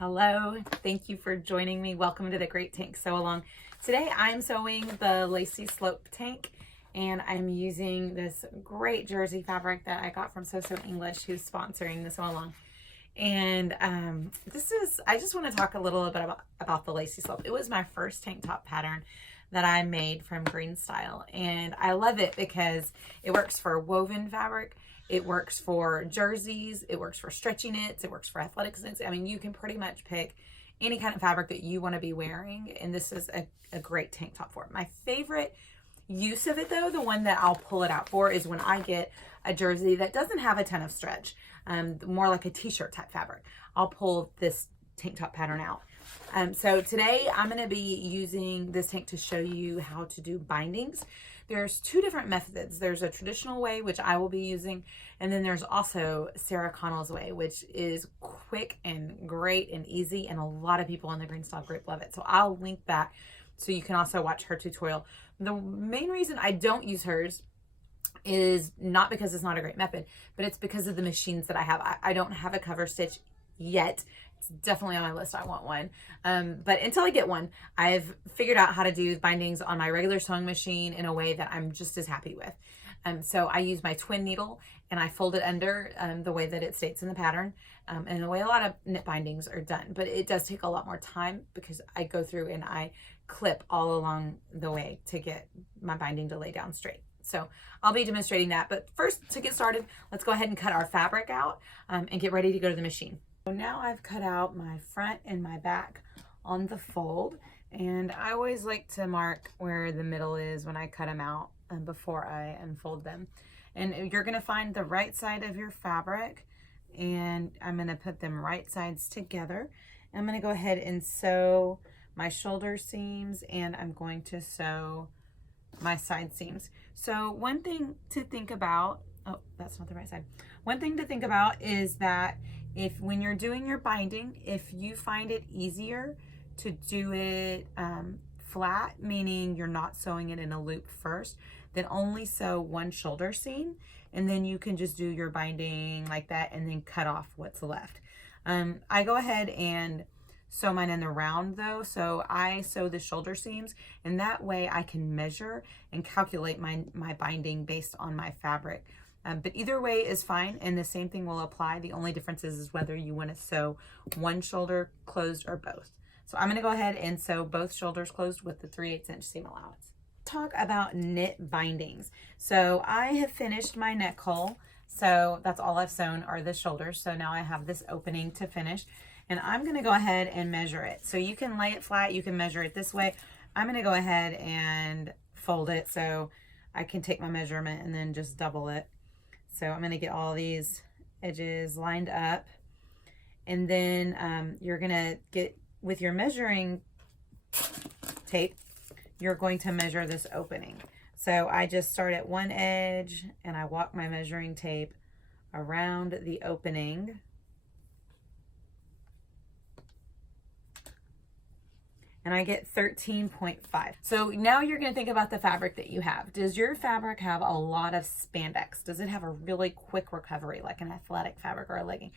Hello, thank you for joining me. Welcome to the Great Tank Sew Along. Today I'm sewing the Lacy Slope tank, and I'm using this great jersey fabric that I got from So English, who's sponsoring the Sew Along. And I just want to talk a little bit about the Lacy Slope. It was my first tank top pattern that I made from Greenstyle, and I love it because it works for woven fabric. It works for jerseys, it works for stretchy knits, it works for athletics knits. I mean, you can pretty much pick any kind of fabric that you want to be wearing, and this is a great tank top for it. My favorite use of it, though, the one that I'll pull it out for, is when I get a jersey that doesn't have a ton of stretch, more like a t-shirt type fabric. I'll pull this tank top pattern out. So today I'm going to be using this tank to show you how to do bindings. There's two different methods. There's a traditional way, which I will be using, and then there's also Sarah Connell's way, which is quick and great and easy, and a lot of people in the Greenstyle group love it. So I'll link that so you can also watch her tutorial. The main reason I don't use hers is not because it's not a great method, but it's because of the machines that I have. I don't have a cover stitch yet. It's definitely on my list. I want one. But until I get one, I've figured out how to do bindings on my regular sewing machine in a way that I'm just as happy with. So I use my twin needle and I fold it under the way that it states in the pattern, and the way a lot of knit bindings are done. But it does take a lot more time because I go through and I clip all along the way to get my binding to lay down straight. So I'll be demonstrating that. But first, to get started, let's go ahead and cut our fabric out and get ready to go to the machine. So now I've cut out my front and my back on the fold, and I always like to mark where the middle is when I cut them out before I unfold them. And you're going to find the right side of your fabric, and I'm going to put them right sides together. I'm going to go ahead and sew my shoulder seams, and I'm going to sew my side seams. So one thing to think about, oh, that's not the right side. One thing to think about is that when you're doing your binding, if you find it easier to do it flat, meaning you're not sewing it in a loop first, then only sew one shoulder seam, and then you can just do your binding like that and then cut off what's left. I go ahead and sew mine in the round though, so I sew the shoulder seams, and that way I can measure and calculate my binding based on my fabric. But either way is fine, and the same thing will apply. The only difference is whether you want to sew one shoulder closed or both. So I'm going to go ahead and sew both shoulders closed with the 3/8 inch seam allowance. Talk about knit bindings. So I have finished my neck hole. So that's all I've sewn are the shoulders. So now I have this opening to finish, and I'm going to go ahead and measure it. So you can lay it flat, you can measure it this way. I'm going to go ahead and fold it so I can take my measurement and then just double it. So I'm going to get all these edges lined up, and then you're going to get, with your measuring tape, you're going to measure this opening. So I just start at one edge and I walk my measuring tape around the opening. And I get 13.5. So now you're going to think about the fabric that you have. Does your fabric have a lot of spandex? Does it have a really quick recovery, like an athletic fabric or a legging?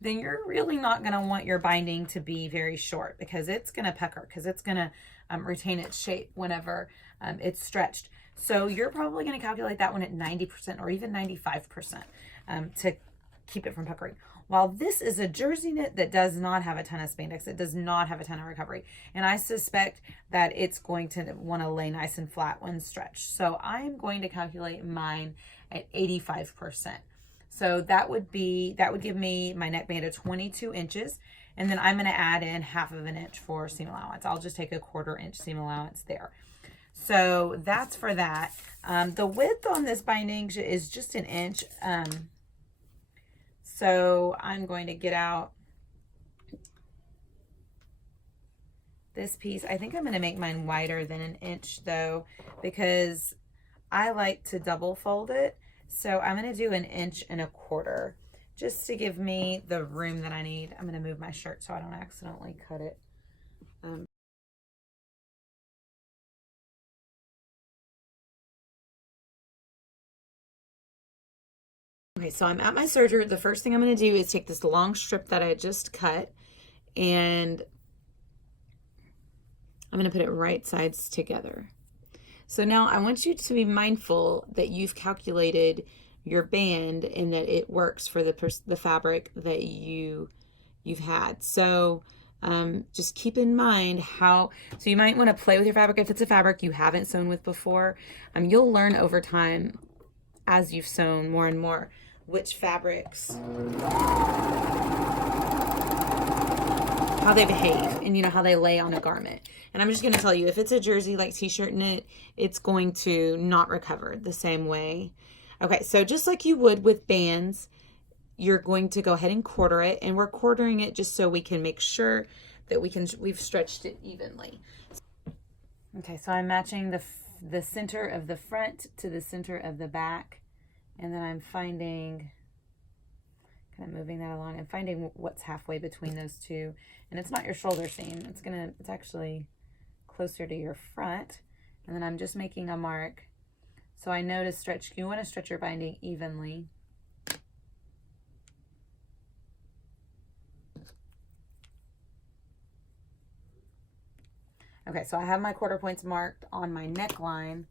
Then you're really not going to want your binding to be very short, because it's going to pucker, because it's going to retain its shape whenever it's stretched. So you're probably going to calculate that one at 90% or even 95% to keep it from puckering. While this is a jersey knit that does not have a ton of spandex, it does not have a ton of recovery, and I suspect that it's going to want to lay nice and flat when stretched. So I'm going to calculate mine at 85%. So that would give me my neck band of 22 inches, and then I'm going to add in 1/2 inch for seam allowance. I'll just take a 1/4 inch seam allowance there. So that's for that. The width on this binding is just 1 inch. So I'm going to get out this piece. I think I'm going to make mine wider than 1 inch though, because I like to double fold it. So I'm going to do 1.25 inches just to give me the room that I need. I'm going to move my shirt so I don't accidentally cut it. Okay, so I'm at my serger. The first thing I'm going to do is take this long strip that I just cut, and I'm going to put it right sides together. So now I want you to be mindful that you've calculated your band and that it works for the fabric that you've had. So just keep in mind so you might want to play with your fabric. If it's a fabric you haven't sewn with before, you'll learn over time as you've sewn more and more which fabrics, how they behave, and how they lay on a garment. And I'm just going to tell you, if it's a jersey like t-shirt knit, it's going to not recover the same way. Okay, so just like you would with bands, you're going to go ahead and quarter it, and we're quartering it just so we can make sure that we've stretched it evenly. Okay, so I'm matching the center of the front to the center of the back, and then I'm finding, kind of moving that along and finding what's halfway between those two. And it's not your shoulder seam, it's actually closer to your front. And then I'm just making a mark. So I know you want to stretch your binding evenly. Okay, so I have my quarter points marked on my neckline,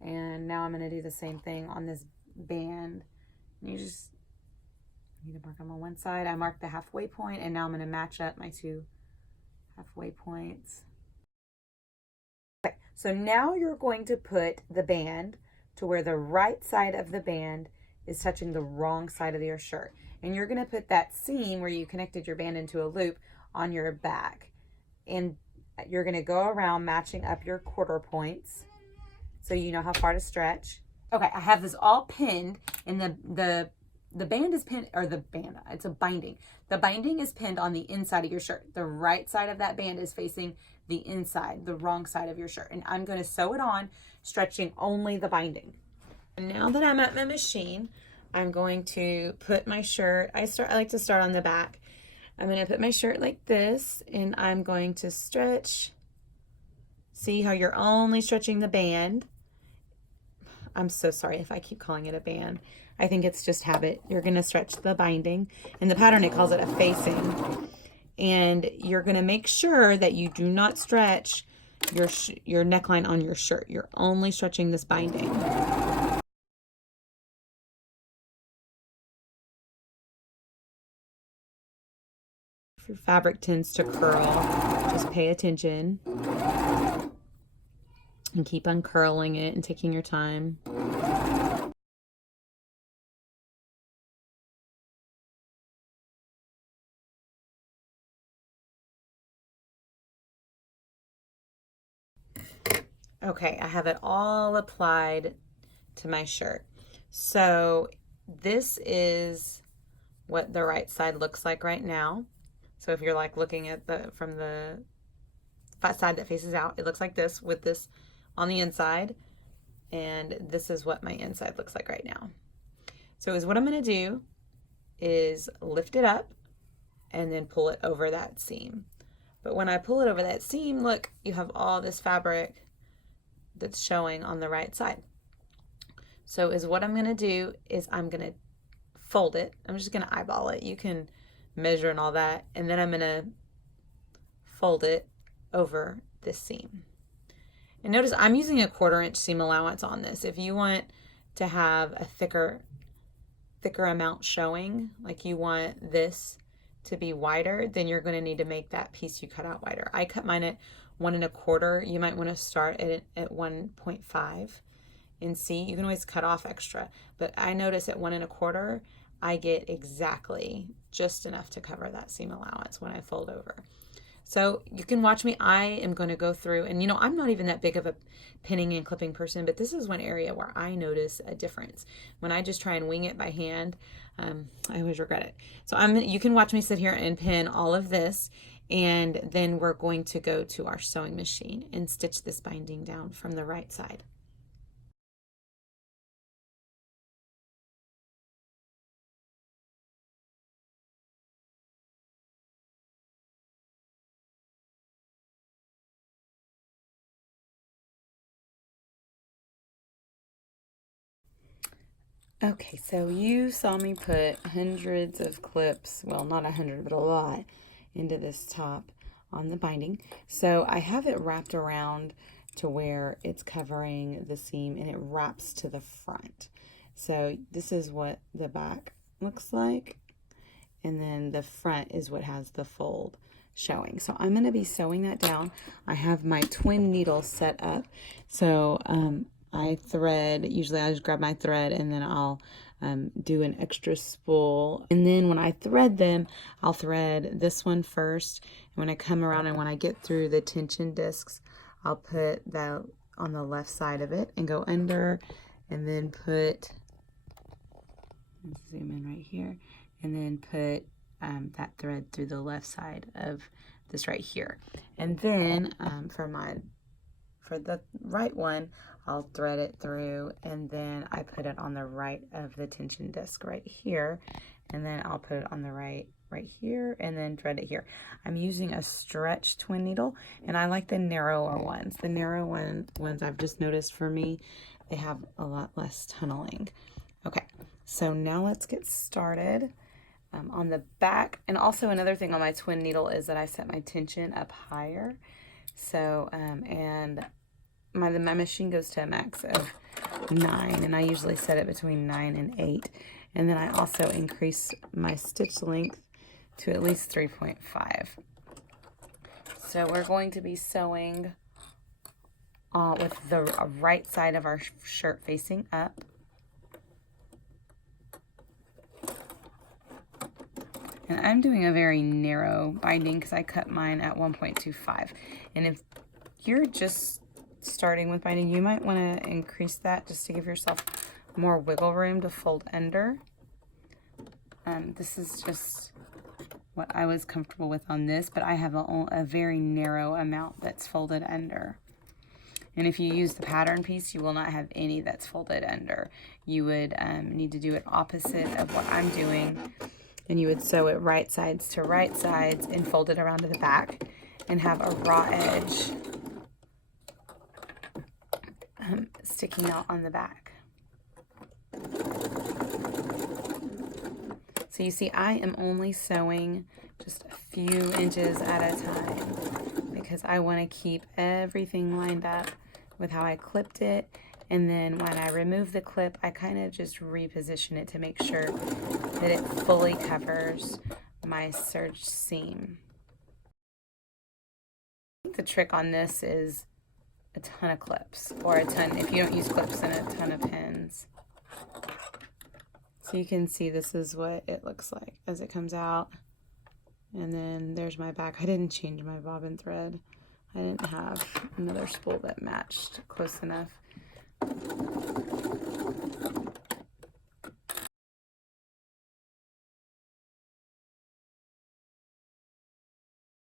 and now I'm going to do the same thing on this band. You just need to mark them on one side. I marked the halfway point, and now I'm going to match up my two halfway points. Okay, so now you're going to put the band to where the right side of the band is touching the wrong side of your shirt. And you're going to put that seam where you connected your band into a loop on your back. And you're going to go around matching up your quarter points so you know how far to stretch. Okay, I have this all pinned, and the band is pinned, or it's a binding. The binding is pinned on the inside of your shirt. The right side of that band is facing the inside, the wrong side of your shirt. And I'm going to sew it on, stretching only the binding. And now that I'm at my machine, I'm going to put my shirt, I like to start on the back. I'm going to put my shirt like this, and I'm going to stretch. See how you're only stretching the band? I'm so sorry if I keep calling it a band. I think it's just habit. You're going to stretch the binding. In the pattern, it calls it a facing. And you're going to make sure that you do not stretch your neckline on your shirt. You're only stretching this binding. If your fabric tends to curl, just pay attention and keep uncurling it and taking your time. Okay, I have it all applied to my shirt. So this is what the right side looks like right now. So if you're like looking at from the side that faces out, it looks like this with this on the inside. And this is what my inside looks like right now. So what I'm going to do is lift it up and then pull it over that seam. But when I pull it over that seam, look, you have all this fabric that's showing on the right side. So what I'm going to do is I'm going to fold it. I'm just going to eyeball it. You can measure and all that. And then I'm going to fold it over this seam. And notice I'm using a 1/4 inch seam allowance on this. If you want to have a thicker amount showing, like you want this to be wider, then you're going to need to make that piece you cut out wider. I cut mine at 1 1/4. You might want to start at 1.5 and see. You can always cut off extra, but I notice at 1 1/4 I get exactly just enough to cover that seam allowance when I fold over. So you can watch me. I am going to go through, and I'm not even that big of a pinning and clipping person, but this is one area where I notice a difference. When I just try and wing it by hand, I always regret it. So you can watch me sit here and pin all of this, and then we're going to go to our sewing machine and stitch this binding down from the right side. Okay, so you saw me put hundreds of clips, well, not 100, but a lot, into this top on the binding. So I have it wrapped around to where it's covering the seam and it wraps to the front. So this is what the back looks like, and then the front is what has the fold showing. So I'm going to be sewing that down. I have my twin needles set up. So I thread, usually I just grab my thread and then I'll do an extra spool. And then when I thread them, I'll thread this one first. And when I come around and when I get through the tension discs, I'll put that on the left side of it and go under, and then put, let's zoom in right here, and then put that thread through the left side of this right here. And then for the right one, I'll thread it through, and then I put it on the right of the tension disc right here, and then I'll put it on the right here, and then thread it here. I'm using a stretch twin needle, and I like the narrower ones. The narrow ones I've just noticed for me, they have a lot less tunneling. Okay, so now let's get started. On the back, and also another thing on my twin needle is that I set my tension up higher. So, and my machine goes to a max of 9, and I usually set it between 9 and 8. And then I also increase my stitch length to at least 3.5. So we're going to be sewing with the right side of our shirt facing up. And I'm doing a very narrow binding because I cut mine at 1.25. And if you're just starting with binding, you might want to increase that just to give yourself more wiggle room to fold under. This is just what I was comfortable with on this, but I have a very narrow amount that's folded under. And if you use the pattern piece, you will not have any that's folded under. You would need to do it opposite of what I'm doing. And you would sew it right sides to right sides and fold it around to the back and have a raw edge sticking out on the back. So you see, I am only sewing just a few inches at a time because I want to keep everything lined up with how I clipped it. And then when I remove the clip, I kind of just reposition it to make sure that it fully covers my serged seam. I think the trick on this is a ton of clips, or a ton, if you don't use clips, then a ton of pins. So you can see this is what it looks like as it comes out. And then there's my back. I didn't change my bobbin thread. I didn't have another spool that matched close enough.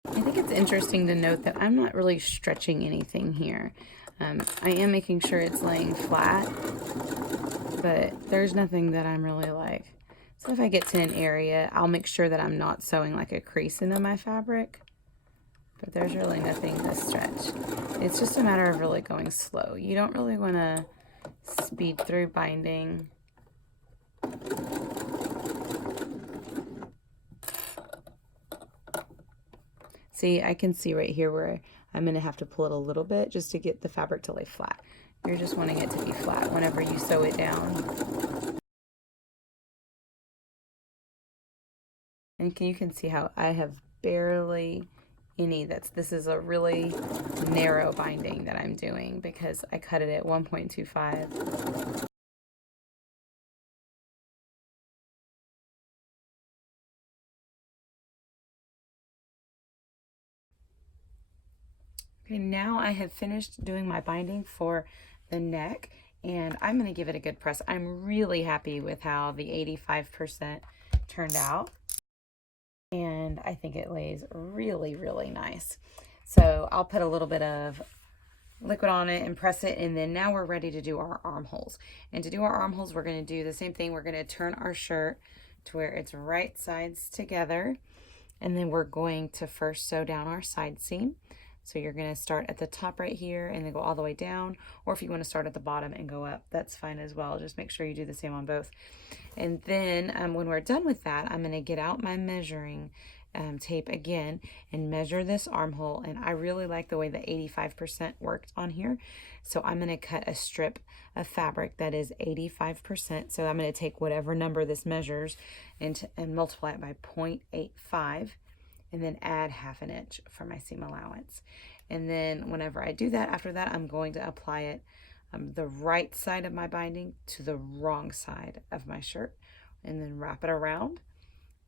I think it's interesting to note that I'm not really stretching anything here. I am making sure it's laying flat, but there's nothing that I'm really like. So if I get to an area, I'll make sure that I'm not sewing like a crease into my fabric, but there's really nothing to stretch. It's just a matter of really going slow. You don't really want to speed through binding. See, I can see right here where I'm going to have to pull it a little bit just to get the fabric to lay flat. You're just wanting it to be flat whenever you sew it down. And you can see how I have barely any this is a really narrow binding that I'm doing because I cut it at 1.25. Okay, now I have finished doing my binding for the neck, and I'm going to give it a good press. I'm really happy with how the 85% turned out, and I think it lays really, really nice. So I'll put a little bit of liquid on it and press it, and then now we're ready to do our armholes. And to do our armholes, we're going to do the same thing. We're going to turn our shirt to where it's right sides together, and then we're going to first sew down our side seam. So you're going to start at the top right here and then go all the way down, or if you want to start at the bottom and go up, that's fine as well. Just make sure you do the same on both. And then when we're done with that, I'm going to get out my measuring tape again and measure this armhole. And I really like the way the 85% worked on here. So I'm going to cut a strip of fabric that is 85%. So I'm going to take whatever number this measures and multiply it by 0.85 and then add 1/2 inch for my seam allowance. And then whenever I do that, after that, I'm going to apply it the right side of my binding to the wrong side of my shirt, and then wrap it around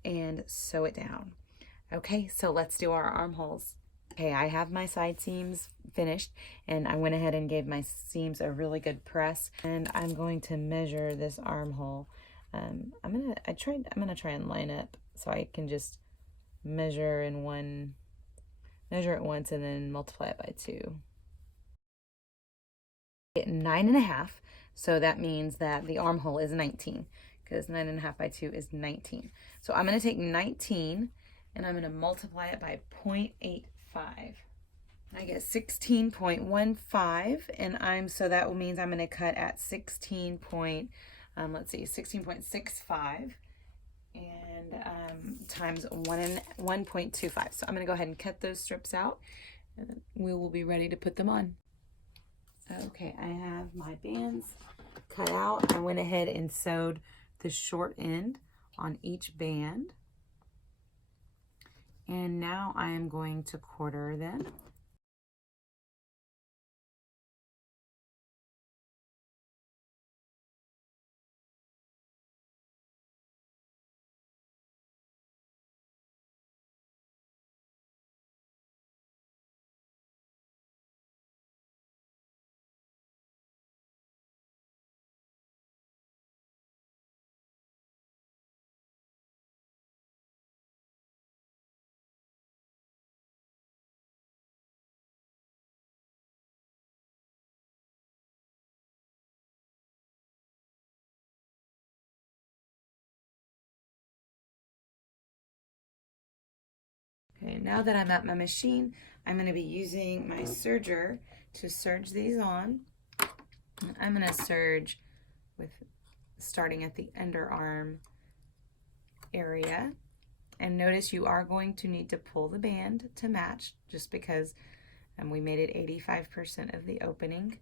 and sew it down. Okay, so let's do our armholes. Okay, I have my side seams finished, and I went ahead and gave my seams a really good press, and I'm going to measure this armhole. I'm gonna try and line up so I can just measure it once and then multiply it by 2. Get 9.5, so that means that the armhole is 19, because 9.5 by 2 is 19. So I'm going to take 19 and I'm going to multiply it by 0.85. I get 16.15, and so that means I'm going to cut at 16.65 and times 1.25. So I'm going to go ahead and cut those strips out, and we will be ready to put them on. Okay, I have my bands cut out. I went ahead and sewed the short end on each band. And now I am going to quarter them. Okay, now that I'm at my machine, I'm going to be using my serger to serge these on. I'm going to serge starting at the underarm area. And notice you are going to need to pull the band to match, just because we made it 85% of the opening.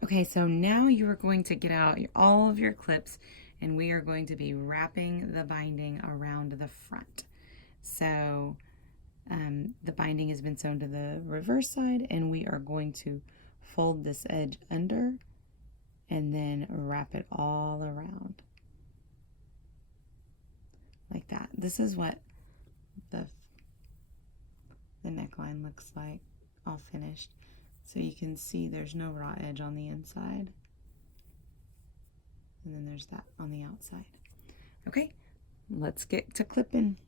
Okay, so now you are going to get out all of your clips, and we are going to be wrapping the binding around the front. So the binding has been sewn to the reverse side, and we are going to fold this edge under and then wrap it all around like that. This is what the neckline looks like all finished. So you can see there's no raw edge on the inside, and then there's that on the outside. Okay, let's get to clipping.